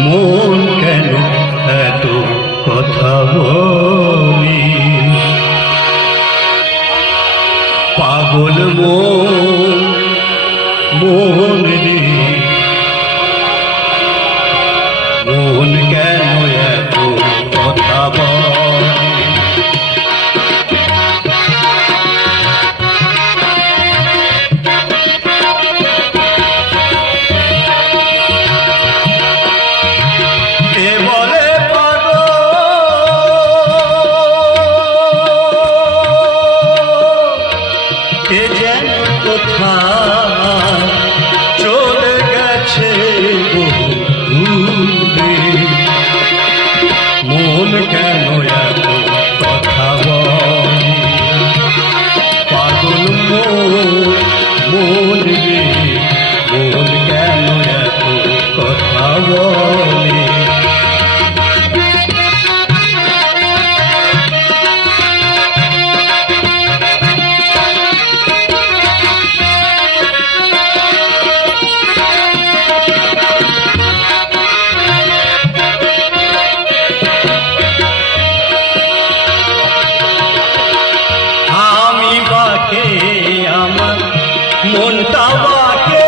মন কেন এত কথা বলি, পাগল মন রে, মন কেন এত কথা বলি। চলে গেছে মন কেন এত কথা বলি, পাগল মন রে, মন কেন এত কথা বলি। আমার মনটা বাকে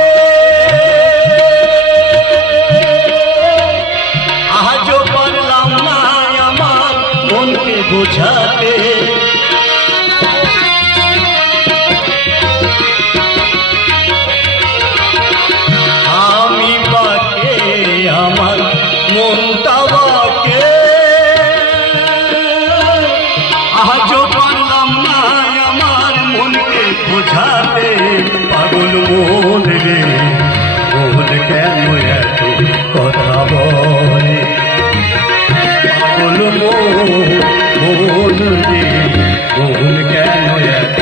আজও পারলাম না আমার মনকে বোঝাতে, আমি বাকে আমার মনটা বাকে আজও পারলাম না আমার মনকে বোঝাতে। পাগল মন রে, মন কেন এত কথা বলে, পাগল মন রে, মন কেন এত